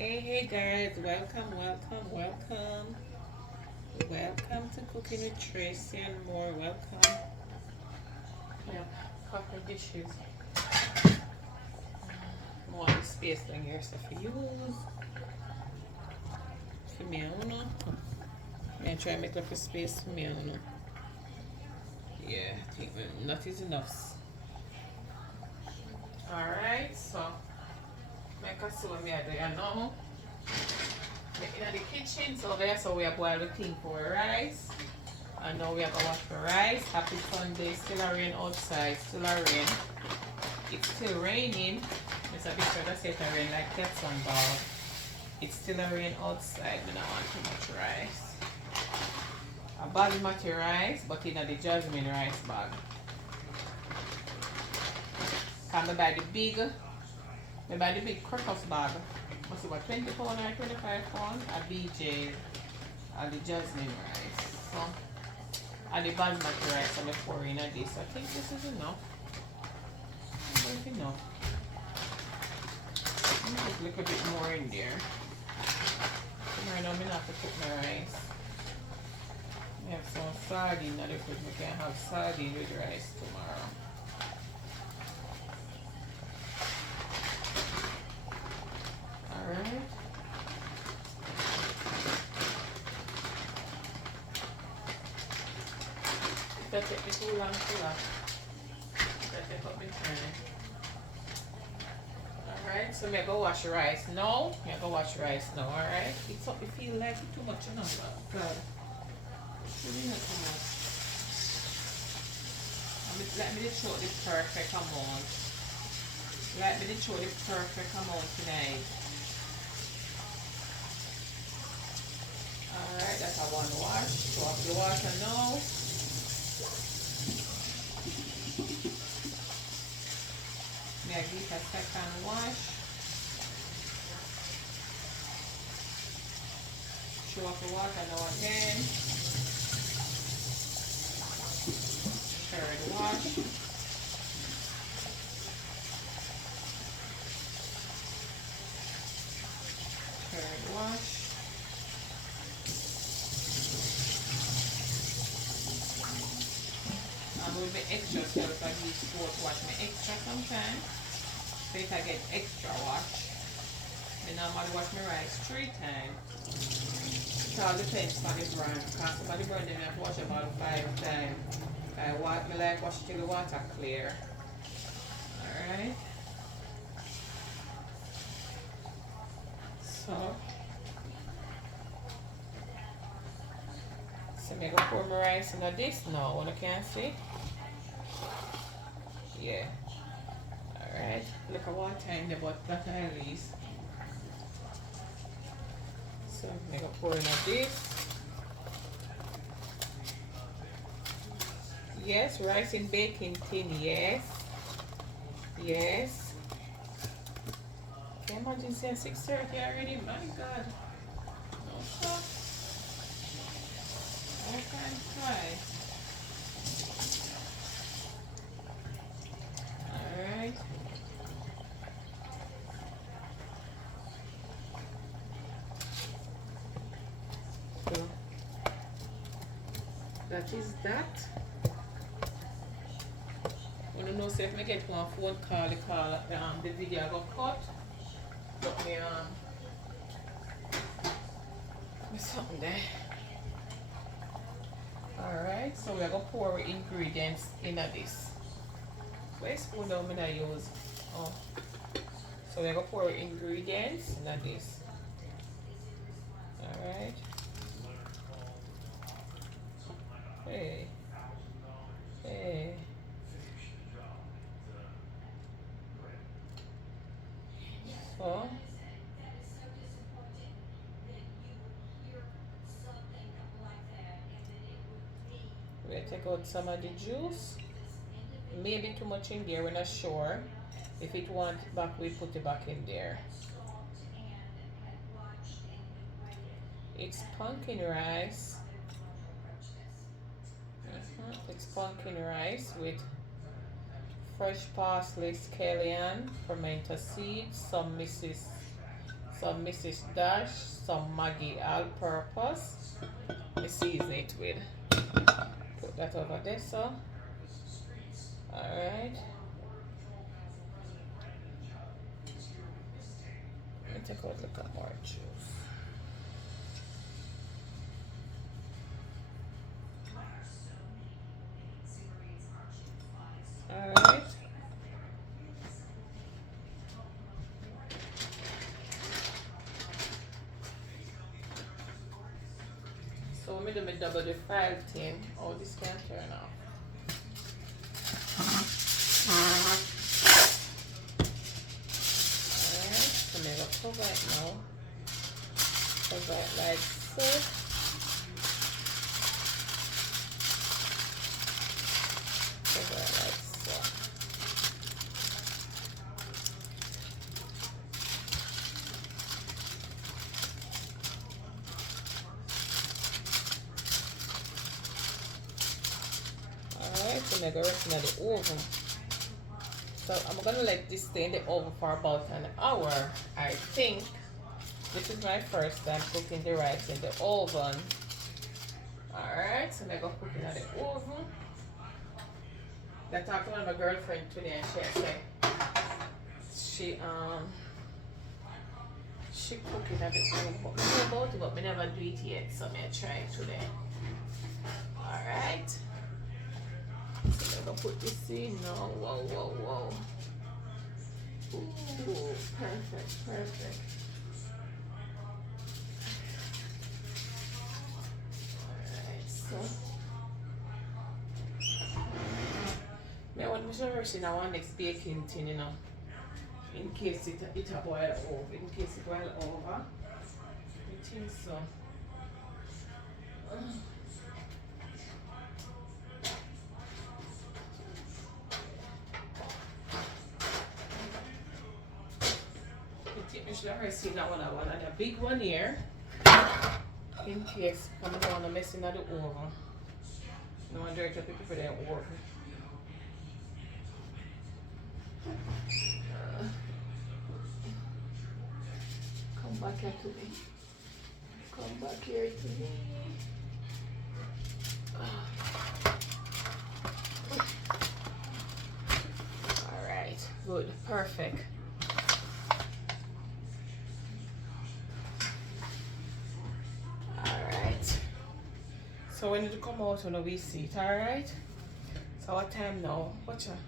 Hey guys, welcome to Cooking with Tracy and more. Welcome. Yeah, couple dishes. More space than here, so for use. For me, I don't know. I try to make up a space for me, I don't know. Yeah, I think not is enough. Alright, so make a so me I do you know. In the kitchen, so there, so we are boiling thing for rice. And now we are going to wash the rice. Happy Sunday. Still a rain outside. Still a rain. It's still raining. It's a bit further say it rain like that one ball. It's still a rain outside. We don't want too much rice. A basmati rice, but in the jasmine rice bag. Can I buy the big crocus bag. Must be about 20 pound or 25 pound. A BJ and the jasmine rice. So and the basmati rice I'm pouring in this. I think this is enough. It's enough. I'm gonna put a little bit more in there. So right now I'm gonna have to cook my rice. I have some sardine in the fridge. We can have sardine with rice tomorrow. Alright. That take me too long to last. That take up my time. Alright, so I'm go wash rice now. I'm go wash rice now, alright? It's up, it feel like it's too much enough. God. Really not too much. Let me just show the perfect amount. Let me just show the perfect amount tonight. Alright, that's a one wash. Show up the water now. I give a second wash. Show up the water now again. Third wash. Third wash. I'm going to be extra so if I use fourth wash me extra sometimes. So if I get extra wash, then I normally wash my rice 3 times. It all depends on the brand. Because some of the brand they have to wash about 5 times. I like wash till the water clear. Alright. So I'm going to pour my rice into this now. What I can see? Yeah. Alright, look at what time the but that I least. So I'm gonna pour in this. Yes, rice in baking tin, yes. Yes. Can you imagine saying 6:30 already? My God. No stop. I can't try. Alright. So that is that. I don't know so if I get one phone call, the video got cut. But me something there. Alright, so we're gonna pour ingredients in this. Where's spoon down I use? Oh. So we're gonna pour ingredients in this. Alright. Hey. Hey. So we'll take out some of the juice. Maybe too much in there, we're not sure. If it wants it back, we put it back in there. It's pumpkin rice. It's pumpkin rice with fresh parsley, scallion, pimento seeds, some some Mrs. Dash, some Maggie all-purpose. I season it with. Put that over there, so. Alright. Let me take out a little more juice. Alright. So I'm going to double the file thing. Oh, this can turn off. Alright, so I'm going to cover it now. Cover it like so. Cover it like so. Alright, so I'm going to rest in the oven. So I'm going to let this stay in the oven for about an hour. I think this is my first time cooking the rice in the oven. Alright, so I'm going to cook it in the oven. I talked to one of my girlfriends today and she said she cooking at the oven, but I know about it, but I never do it yet, so I'm going to try it today. Alright. So I'm going to put this in now. Whoa, whoa, whoa. Ooh, perfect, perfect. Alright, so. I want to rush in our next baking thing, you know. In case it boil over. In case it boil over. I think so. I should have seen that one. I want a big one here. In case I'm going to mess in the oven. No wonder I can pick it for the oven. Come back here to me. Come back here to me. Alright, good, perfect. So when it come out, when we see it, alright? So what time now? Watch out.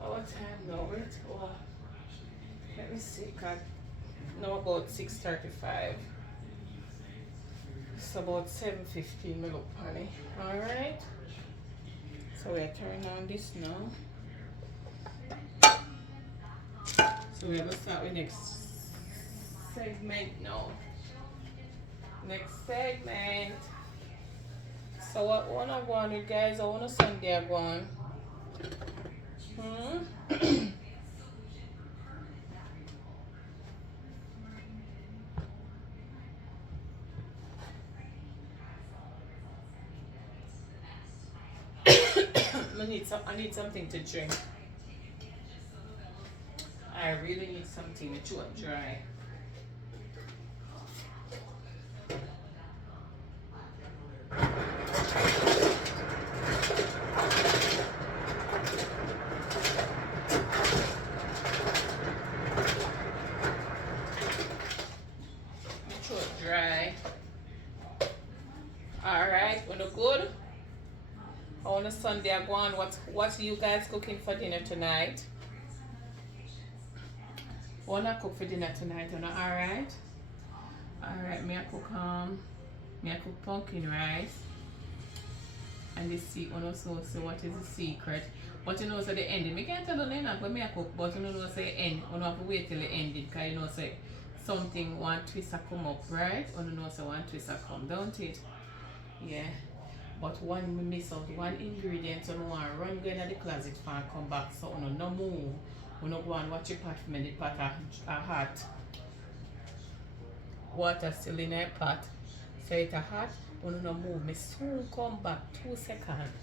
What time now? Wait, oh, let me see, cause now about 6:35. It's about 7:15 me look honey. Alright? So we're turning on this now. So we're gonna start with next segment now. Next segment. So what wanna go on with guys? I wanna Sunday go on. I need something to drink. I really need something to chew up dry. Alright, when it's good. On a Sunday, I go on. What are you guys cooking for dinner tonight? Wanna cook for dinner tonight, alright? Alright, me I cook pumpkin rice. And the also say what is the secret. But you know so the ending. Me can't tell you now but me I cook, but you know say end. You have to wait till the ending because you know say something one twist come up, right? Or you know say one twist come, don't it? Yeah. But one we miss out one ingredient, so no one run go in the closet and come back. So no move. We no go and watch your pot for me, the pot are hot. Water still in the pot. So it's hot, we no move. Me soon come back 2 seconds.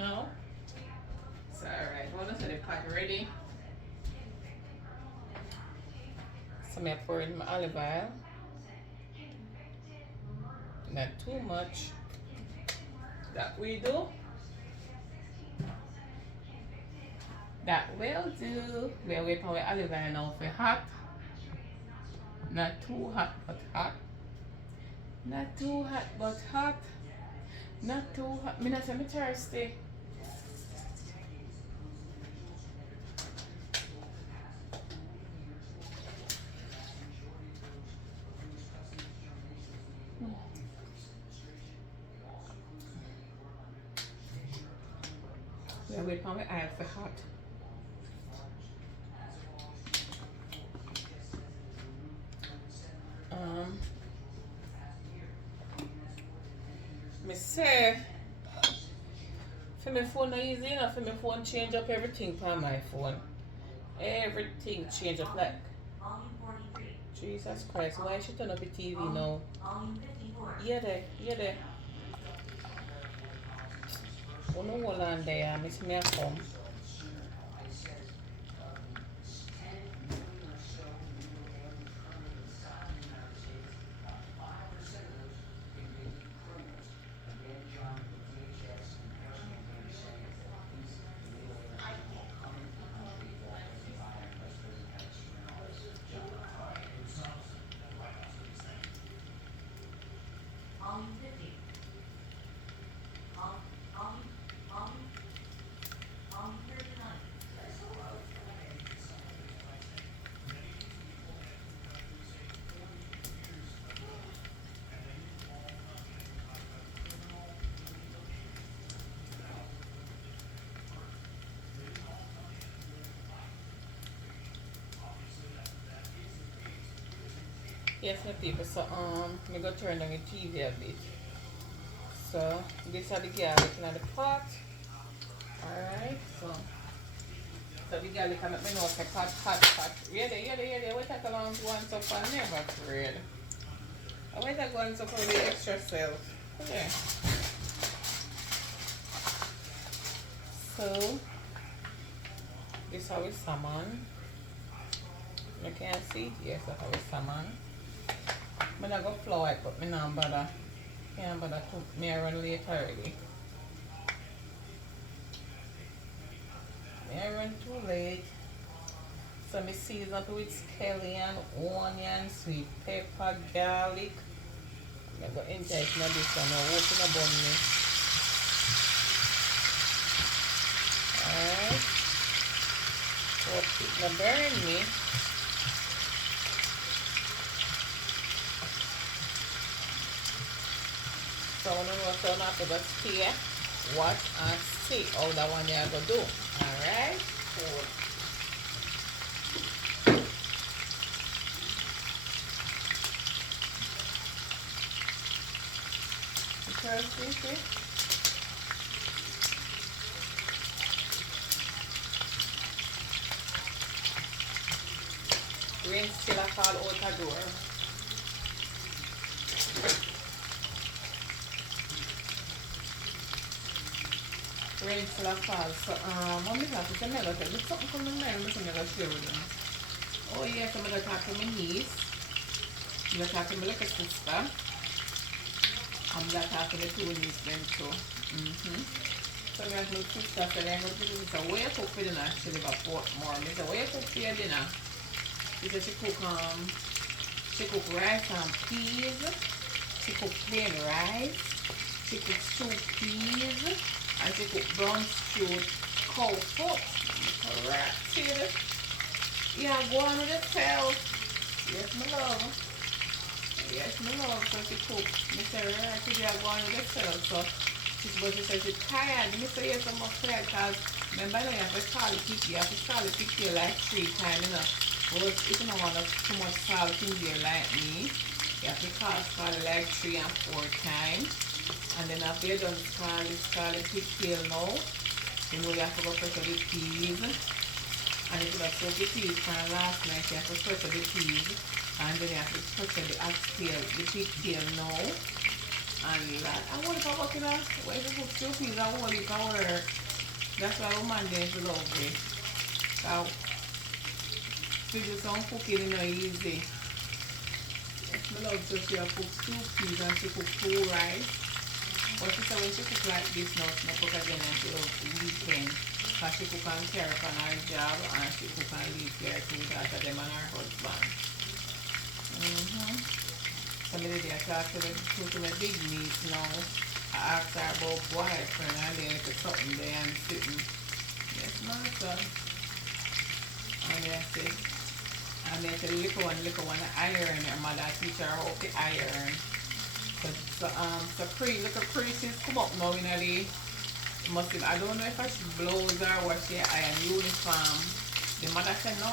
No? It's alright. Hold on to the pot ready. So I pour in my olive oil. Not too much. That we do. That will do. We'll wait for our olive oil now for hot. Not too hot but hot. Not too hot but hot. Not too hot. I'm not thirsty. We'll wait for my oil for hot. Me say for my phone not easy enough. For my phone change up everything for my phone. Everything change up like Jesus Christ. Why should turn up the TV now? Yeah there, yeah there. Oh no, hold on there. Miss me a come. Yes, my people, so me go turn on the TV a bit. So this are the garlic in the pot. Alright, so the garlic can make me know it's a hot. Yeah, there. Wait a long one so far never afraid. I wait a going so for the extra self. Okay. So this is our salmon. You can see it, yes, that's our salmon. I'm not going to flour it, but I'm not bother. Can't bother to me run later already. I run too late. So I season up with scallion, onion, sweet pepper, garlic. I'm going to enjoy it now this one. I'll open up on me. Alright. Hope it not burn me. So I don't know have to just hear, watch and see how that one you're going to do. Alright? Interesting, see? Rain still a fall out the door. Rain still a fall. So, what me have to say, me look at something from the man, I'm going to share with them. Oh yes, I'm going to talk to my niece. I'm going to talk to my little sister. I'm going to talk to my two nieces then too. So I'm going to my sister said I'm going to do this. Way I cook for dinner, she live a Portmore. I said, way I cook for your dinner? She said she cook rice and peas. She cook plain rice. She cook stew peas. And she cook brown stewed cow foot. Correct. See this? Yeah, go on with yourself. Yes, my love. Yes, my love. So she cook. I said, right, she go on with yourself. So she said she's tired. I said, yes, I'm not tired because remember now you have to call the picture. You have to call the picture like 3 times, you know. But if you don't want too much salt in there like me, you have to call it like 3 and 4 times. And then after you're done scald the pigtail now, you know you have to go pressure the peas. And if you don't soak the peas from last night, you have to pressure the peas. And then you have to pressure the pigtail now. And like, I want to go work in a way to put two peas. I want to go work. That's why I'm on there to love me. So, to do some cooking is not easy. Yes, my love so she cook two peas and she cook two rice. But she said when she cook like this now, she cook again until weekend. Because she cook and carry on her job and she cook and leave here too after them and her husband. So I did talk to my big niece now. I asked her about boyfriend and then like something there and sitting. Yes, master. And then I said, and then the little one iron. Her mother teach her how to iron. So little creases come up now in the must have, I don't know if I should blouse or what she iron uniform. The mother said no,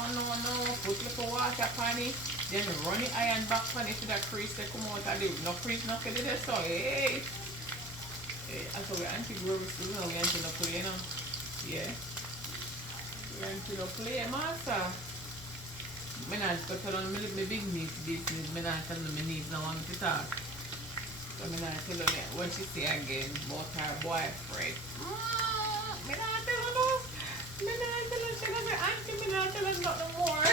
put little water upon it. Then run the iron back on it to that crease they come out of the no crease not for the so hey. I said we auntie grow still now we auntie no play now. Yeah. We auntie no play master. I not go tell on my big niece business. I not tell them my niece no want to talk. So I not tell her what she say again about her boyfriend. I not tell her no. I not tell her she say auntie I not tell her nothing more.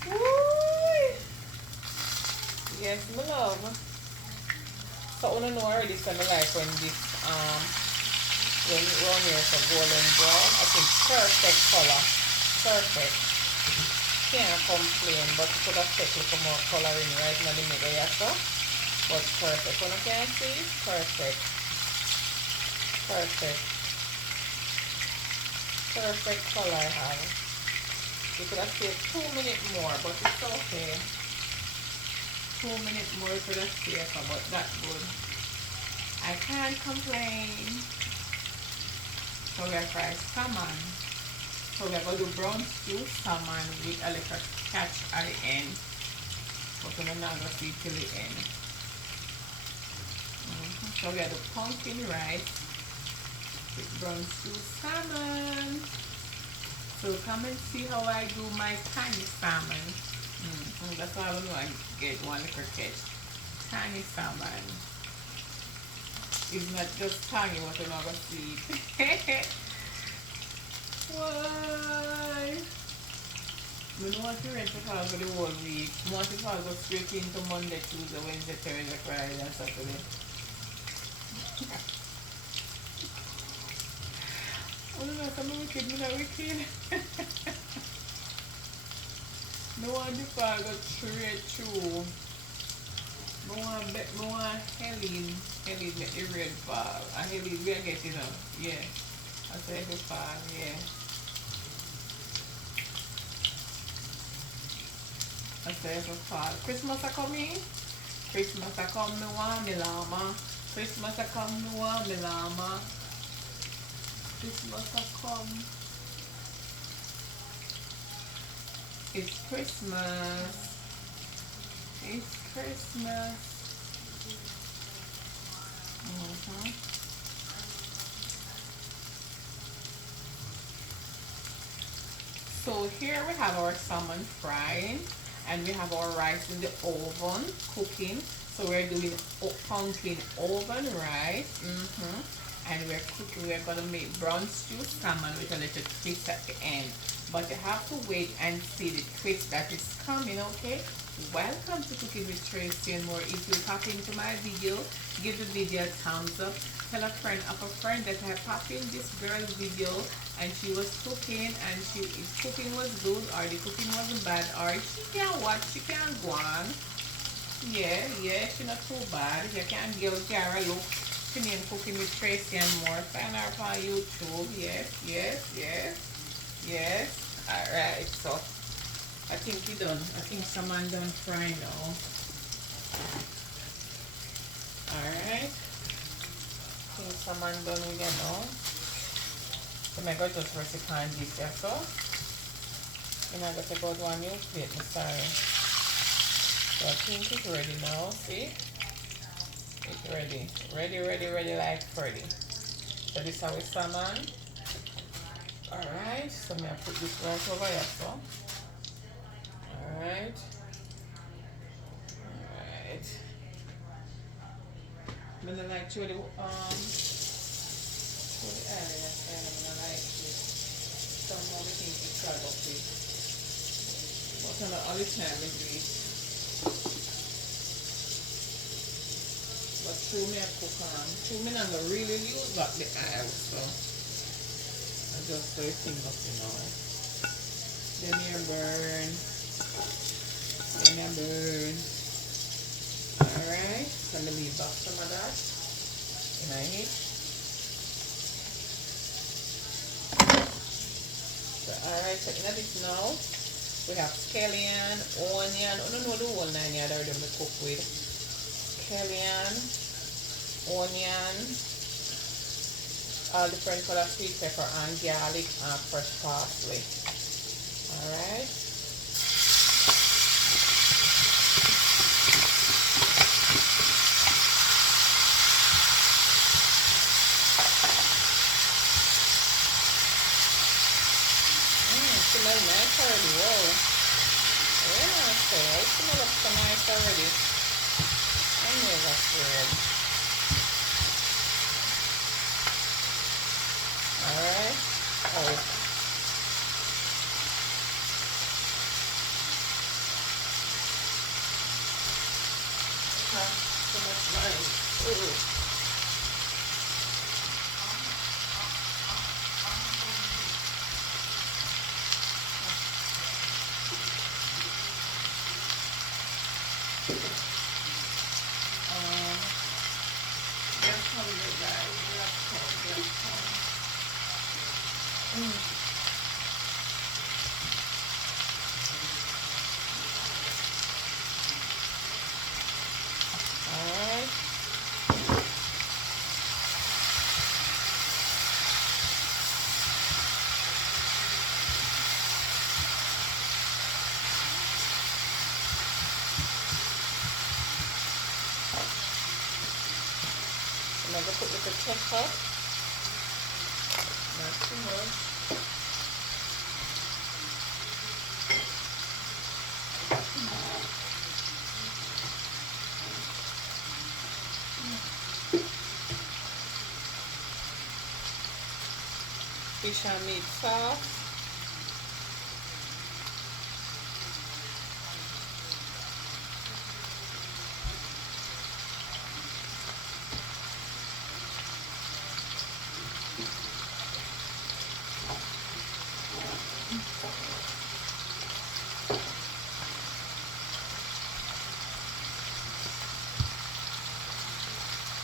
Woo! Yes, my love. So I know already so I like when round here for golden brown. I think perfect color. Perfect. Can't complain, but you could have take a little more coloring right now the middle yeah, so. But perfect. When you can see, perfect. Perfect. Perfect color I have. You could have stayed 2 minutes more, but it's okay. 2 minutes more you could have stayed for, but that's good. I can't complain. So we are fried salmon. So we are going to do brown stew salmon with a little catch at the end. But we're not going to see till the end. So we are the pumpkin rice with brown stew salmon. So come and see how I do my tiny salmon. That's all I know. I get one little catch. Tiny salmon. It's not just tiny what you're not going to see. Why? We don't want to rent the car for the whole week. We want the car to go straight into Monday, Tuesday, Wednesday, Thursday, Friday, and Saturday. Oh no, some wicked, me not wicked. No want the car go straight through. I want Helene make the red fall. And Helene, we are getting up. Yeah. I said the fall, yeah. I said the fall. Christmas are coming. Christmas are coming, me want me llama. Christmas are coming, me want me llama. Christmas are come. It's Christmas. It's Christmas. So here we have our salmon frying and we have our rice in the oven cooking. So we're doing pumpkin oven rice. And we're gonna make brown stew salmon with a little twist at the end. But you have to wait and see the twist that is coming, okay? Welcome to Cooking with Tracy and more. If you pop into my video, give the video a thumbs up. Tell a friend of a friend that I popped in this girl's video and she was cooking and if cooking was good or the cooking wasn't bad or she can watch, she can go on. Yeah, she not too bad. You can give Kiara look. She named Cooking with Tracy and more. Find her on YouTube. Yes. Alright, so I think we done. I think someone done frying now. Alright. I think someone done with it now. So I'm going to just recipe on this here, so. I'm going to take out one new plate, I'm sorry. So I think it's ready now, see? It's ready. Ready like Freddy. So this is our salmon. Alright, so I'm going to put this right over here, so. Alright. actually for the area and I'm gonna like it. Some more we think it's cut up with. But not all the time we do it. But through me I cook on. Through me I'm gonna really use up the oil, so I just so it thing up, you know. Then you burn. Then you burn. Alright, so I'm gonna leave back some of that in my heat. So alright, so in this now we have scallion, onion. I don't know the whole 9 yard already we cook with. Scallion, onion, all different color sweet pepper and garlic and fresh parsley. Alright. Smell nice already. Whoa. Yeah, so it smells so nice already. I know that's good. Alright. Oh. So much nice. Ooh. I'm going to put little pepper, not too much. Fish and meat sauce.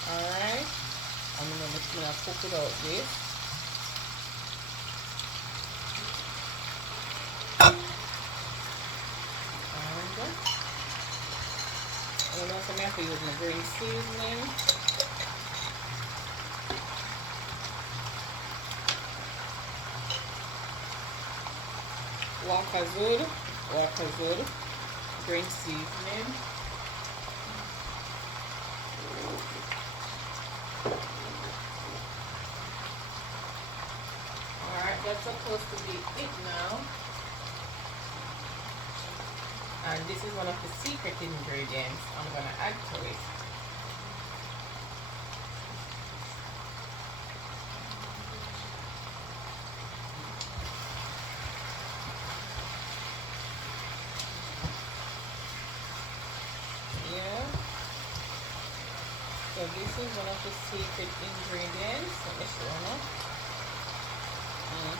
Alright, I'm gonna cook it out this. And also I have to use my green seasoning. Wakazud, green seasoning. Alright, that's supposed to be it now. And this is one of the secret ingredients I'm going to add to it. Yeah. So this is one of the secret ingredients. Let me show you.